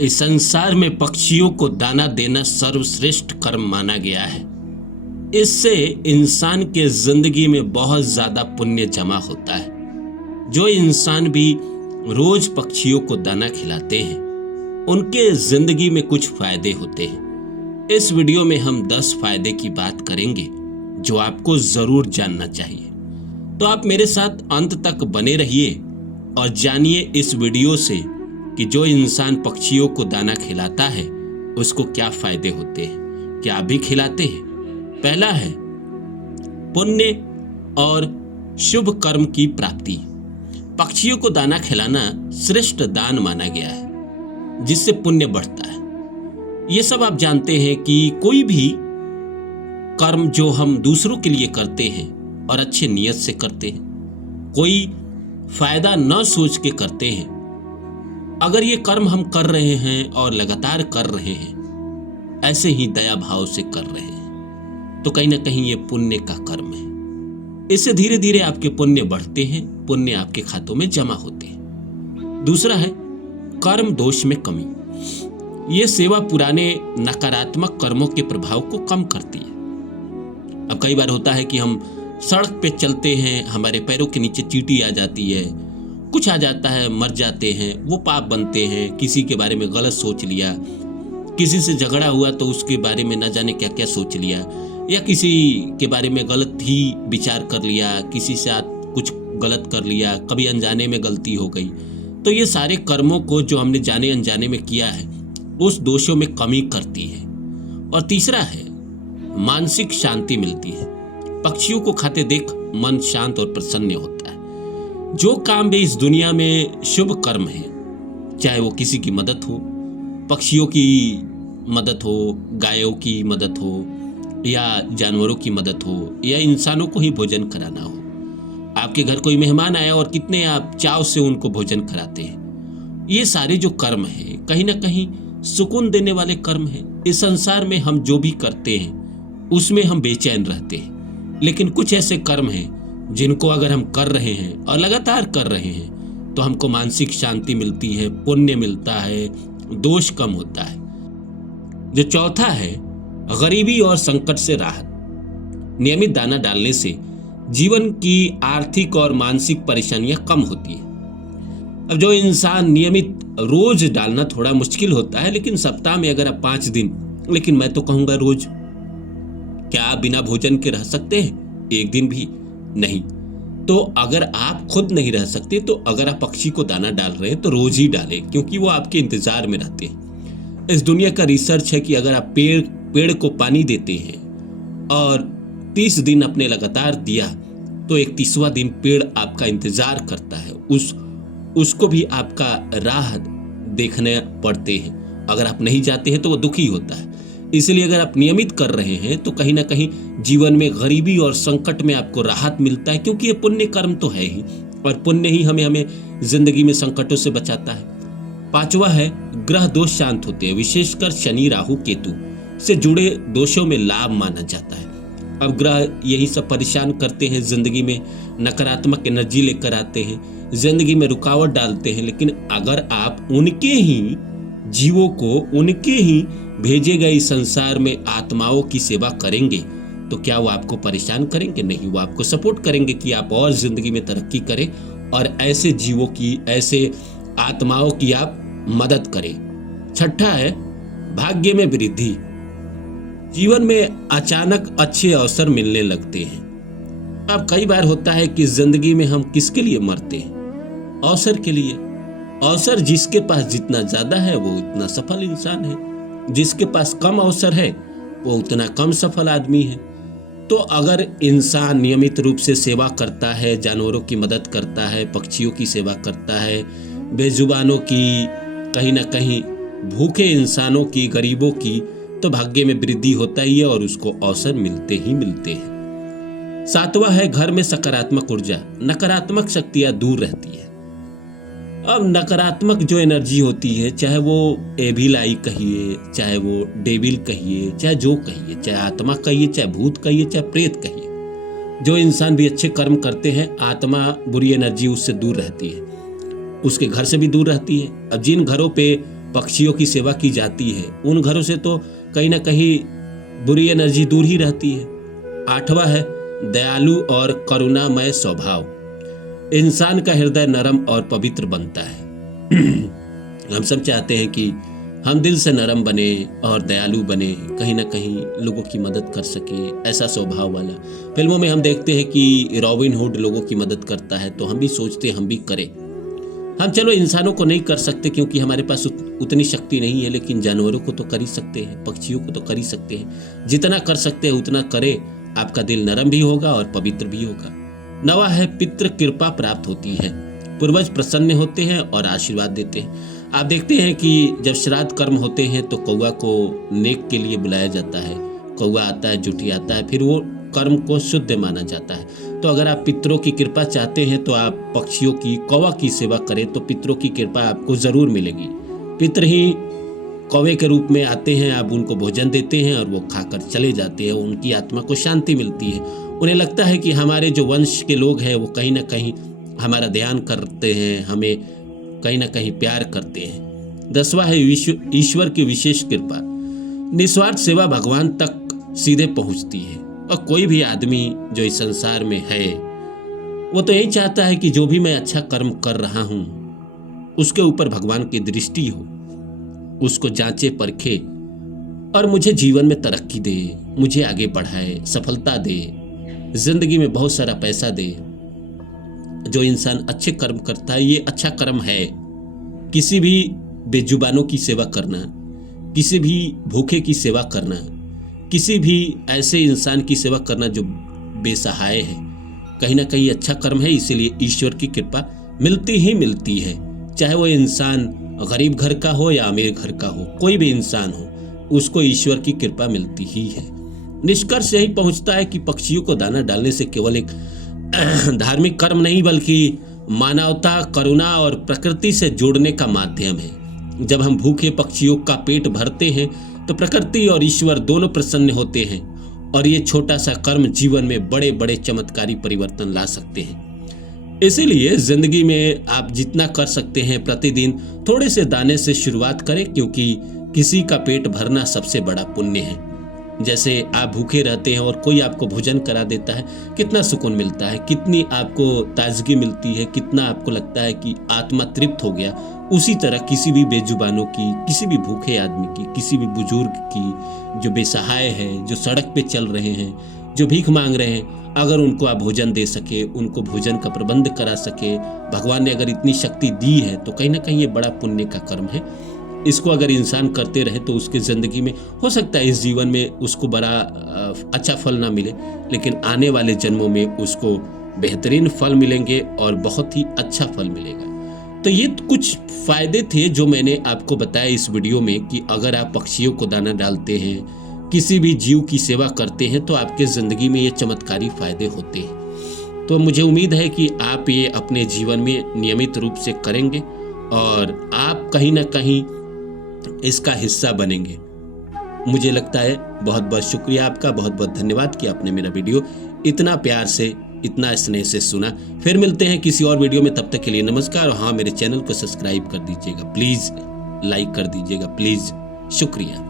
इस संसार में पक्षियों को दाना देना सर्वश्रेष्ठ कर्म माना गया है। इससे इंसान के जिंदगी में बहुत ज्यादा पुण्य जमा होता है। जो इंसान भी रोज पक्षियों को दाना खिलाते हैं उनके जिंदगी में कुछ फायदे होते हैं। इस वीडियो में हम 10 फायदे की बात करेंगे जो आपको जरूर जानना चाहिए। तो आप मेरे साथ अंत तक बने रहिए और जानिए इस वीडियो से कि जो इंसान पक्षियों को दाना खिलाता है उसको क्या फायदे होते हैं। क्या आप भी खिलाते हैं? पहला है पुण्य और शुभ कर्म की प्राप्ति। पक्षियों को दाना खिलाना श्रेष्ठ दान माना गया है जिससे पुण्य बढ़ता है। ये सब आप जानते हैं कि कोई भी कर्म जो हम दूसरों के लिए करते हैं और अच्छे नियत से करते हैं, कोई फायदा न सोच के करते हैं, अगर ये कर्म हम कर रहे हैं और लगातार कर रहे हैं, ऐसे ही दया भाव से कर रहे हैं, तो कहीं ना कहीं ये पुण्य का कर्म है। इससे धीरे धीरे आपके पुण्य बढ़ते हैं, पुण्य आपके खातों में जमा होते हैं। दूसरा है कर्म दोष में कमी। ये सेवा पुराने नकारात्मक कर्मों के प्रभाव को कम करती है। अब कई बार होता है कि हम सड़क पे चलते हैं, हमारे पैरों के नीचे चींटी आ जाती है, कुछ आ जाता है, मर जाते हैं, वो पाप बनते हैं। किसी के बारे में गलत सोच लिया, किसी से झगड़ा हुआ तो उसके बारे में न जाने क्या क्या सोच लिया, या किसी के बारे में गलत ही विचार कर लिया, किसी से कुछ गलत कर लिया, कभी अनजाने में गलती हो गई, तो ये सारे कर्मों को जो हमने जाने अनजाने में किया है उस दोषों में कमी करती है। और तीसरा है मानसिक शांति मिलती है। पक्षियों को खाते देख मन शांत और प्रसन्न होता है। जो काम भी इस दुनिया में शुभ कर्म है, चाहे वो किसी की मदद हो, पक्षियों की मदद हो, गायों की मदद हो, या जानवरों की मदद हो, या इंसानों को ही भोजन कराना हो। आपके घर कोई मेहमान आया और कितने आप चाव से उनको भोजन कराते हैं। ये सारे जो कर्म है कहीं ना कहीं सुकून देने वाले कर्म है। इस संसार में हम जो भी करते हैं उसमें हम बेचैन रहते हैं, लेकिन कुछ ऐसे कर्म हैं जिनको अगर हम कर रहे हैं और लगातार कर रहे हैं तो हमको मानसिक शांति मिलती है, पुण्य मिलता है, दोष कम होता है। जो चौथा है गरीबी और संकट से राहत। नियमित दाना डालने से जीवन की आर्थिक और मानसिक परेशानियां कम होती है। अब जो इंसान नियमित रोज डालना थोड़ा मुश्किल होता है, लेकिन सप्ताह में अगर आप 5 दिन, लेकिन मैं तो कहूंगा रोज, क्या आप बिना भोजन के रह सकते हैं? एक दिन भी नहीं। तो अगर आप खुद नहीं रह सकते तो अगर आप पक्षी को दाना डाल रहे हैं तो रोज ही डालें, क्योंकि वो आपके इंतजार में रहते हैं। इस दुनिया का रिसर्च है कि अगर आप पेड़ को पानी देते हैं और 30 दिन अपने लगातार दिया तो 31वां दिन पेड़ आपका इंतजार करता है। उसको भी आपका राह देखने पड़ते हैं। अगर आप नहीं जाते हैं तो वो दुखी होता है। इसलिए अगर आप नियमित कर रहे हैं तो कहीं ना कहीं जीवन में गरीबी और संकट में आपको राहत मिलता है, क्योंकि ये पुण्य कर्म तो है ही, और पुण्य ही हमें जिंदगी में संकटों से बचाता है। 5वां है ग्रह दोष शांत होते हैं। विशेषकर शनि, राहु, केतु से जुड़े दोषों में लाभ माना जाता है। अब ग्रह यही सब परेशान करते हैं, जिंदगी में नकारात्मक एनर्जी लेकर आते हैं, जिंदगी में रुकावट डालते हैं। लेकिन अगर आप उनके ही जीवों को, उनके ही भेजे गए संसार में आत्माओं की सेवा करेंगे तो क्या वो आपको परेशान करेंगे? नहीं, वो आपको सपोर्ट करेंगे कि आप और जिंदगी में तरक्की करें और ऐसे जीवों की, ऐसे आत्माओं की आप मदद करें। 6ठा है भाग्य में वृद्धि। जीवन में अचानक अच्छे अवसर मिलने लगते हैं। अब कई बार होता है कि जिंदगी में हम किसके लिए मरते हैं? अवसर के लिए। अवसर जिसके पास जितना ज्यादा है वो उतना सफल इंसान है, जिसके पास कम अवसर है वो उतना कम सफल आदमी है। तो अगर इंसान नियमित रूप से सेवा करता है, जानवरों की मदद करता है, पक्षियों की सेवा करता है, बेजुबानों की, कहीं ना कहीं भूखे इंसानों की, गरीबों की, तो भाग्य में वृद्धि होता ही है और उसको अवसर मिलते ही मिलते हैं। 7वां है घर में सकारात्मक ऊर्जा। नकारात्मक शक्तियां दूर रहती है। अब नकारात्मक जो एनर्जी होती है, चाहे वो एविल आई कहिए, चाहे वो डेविल कहिए, चाहे जो कहिए, चाहे आत्मा कहिए, चाहे भूत कहिए, चाहे प्रेत कहिए, जो इंसान भी अच्छे कर्म करते हैं, आत्मा, बुरी एनर्जी उससे दूर रहती है, उसके घर से भी दूर रहती है। अब जिन घरों पे पक्षियों की सेवा की जाती है, उन घरों से तो कहीं ना कहीं बुरी एनर्जी दूर ही रहती है। 8वां है दयालु और करुणामय स्वभाव। इंसान का हृदय नरम और पवित्र बनता है। हम सब चाहते हैं कि हम दिल से नरम बने और दयालु बने, कहीं ना कहीं लोगों की मदद कर सके, ऐसा स्वभाव वाला। फिल्मों में हम देखते हैं कि रॉबिन हुड लोगों की मदद करता है, तो हम भी सोचते हैं हम भी करें। हम चलो इंसानों को नहीं कर सकते क्योंकि हमारे पास उतनी शक्ति नहीं है, लेकिन जानवरों को तो कर ही सकते हैं, पक्षियों को तो कर ही सकते हैं। जितना कर सकते हैं उतना करें, आपका दिल नरम भी होगा और पवित्र भी होगा। 9वां है पितृ कृपा प्राप्त होती है। पूर्वज प्रसन्न होते हैं और आशीर्वाद देते हैं। आप देखते हैं कि जब श्राद्ध कर्म होते हैं तो कौवा को नेक के लिए बुलाया जाता है। कौवा आता है, जुटी आता है, फिर वो कर्म को शुद्ध माना जाता है। तो अगर आप पितरों की कृपा चाहते हैं तो आप पक्षियों की, कौवा की सेवा करें तो पितरों की कृपा आपको जरूर मिलेगी। पितर ही कौवे के रूप में आते हैं, आप उनको भोजन देते हैं और वो खाकर चले जाते हैं, उनकी आत्मा को शांति मिलती है। उन्हें लगता है कि हमारे जो वंश के लोग हैं वो कहीं ना कहीं हमारा ध्यान करते हैं, हमें कहीं ना कहीं प्यार करते हैं। 10वां है ईश्वर की विशेष कृपा। निस्वार्थ सेवा भगवान तक सीधे पहुंचती है। और कोई भी आदमी जो इस संसार में है वो तो यही चाहता है कि जो भी मैं अच्छा कर्म कर रहा हूं उसके ऊपर भगवान की दृष्टि हो, उसको जांचे परखे और मुझे जीवन में तरक्की दे, मुझे आगे बढ़ाए, सफलता दे, जिंदगी में बहुत सारा पैसा दे। जो इंसान अच्छे कर्म करता है, ये अच्छा कर्म है। किसी भी बेजुबानों की सेवा करना, किसी भी भूखे की सेवा करना, किसी भी ऐसे इंसान की सेवा करना जो बेसहाय है, कहीं ना कहीं अच्छा कर्म है। इसीलिए ईश्वर की कृपा मिलती ही मिलती है, चाहे वो इंसान गरीब घर का हो या अमीर घर का हो, कोई भी इंसान हो, उसको ईश्वर की कृपा मिलती ही है। निष्कर्ष यही पहुंचता है कि पक्षियों को दाना डालने से केवल एक धार्मिक कर्म नहीं बल्कि मानवता, करुणा और प्रकृति से जुड़ने का माध्यम है। जब हम भूखे पक्षियों का पेट भरते हैं तो प्रकृति और ईश्वर दोनों प्रसन्न होते हैं और ये छोटा सा कर्म जीवन में बड़े बड़े चमत्कारी परिवर्तन ला सकते हैं। इसीलिए जिंदगी में आप जितना कर सकते हैं प्रतिदिन थोड़े से दाने से शुरुआत करें, क्योंकि किसी का पेट भरना सबसे बड़ा पुण्य है। जैसे आप भूखे रहते हैं और कोई आपको भोजन करा देता है, कितना सुकून मिलता है, कितनी आपको ताजगी मिलती है, कितना आपको लगता है कि आत्मा तृप्त हो गया। उसी तरह किसी भी बेजुबानों की, किसी भी भूखे आदमी की, किसी भी बुजुर्ग की, जो बेसहाय है, जो सड़क पे चल रहे हैं, जो भीख मांग रहे हैं, अगर उनको आप भोजन दे सके, उनको भोजन का प्रबंध करा सके, भगवान ने अगर इतनी शक्ति दी है तो कहीं ना कहीं ये बड़ा पुण्य का कर्म है। इसको अगर इंसान करते रहे तो उसके ज़िंदगी में हो सकता है इस जीवन में उसको बड़ा अच्छा फल ना मिले, लेकिन आने वाले जन्मों में उसको बेहतरीन फल मिलेंगे और बहुत ही अच्छा फल मिलेगा। तो ये कुछ फ़ायदे थे जो मैंने आपको बताया इस वीडियो में कि अगर आप पक्षियों को दाना डालते हैं, किसी भी जीव की सेवा करते हैं तो आपके ज़िंदगी में ये चमत्कारी फ़ायदे होते हैं। तो मुझे उम्मीद है कि आप ये अपने जीवन में नियमित रूप से करेंगे और आप कहीं ना कहीं इसका हिस्सा बनेंगे। मुझे लगता है बहुत बहुत शुक्रिया आपका, बहुत बहुत धन्यवाद कि आपने मेरा वीडियो इतना प्यार से, इतना स्नेह से सुना। फिर मिलते हैं किसी और वीडियो में, तब तक के लिए नमस्कार। और हाँ, मेरे चैनल को सब्सक्राइब कर दीजिएगा प्लीज़, लाइक कर दीजिएगा प्लीज़, शुक्रिया।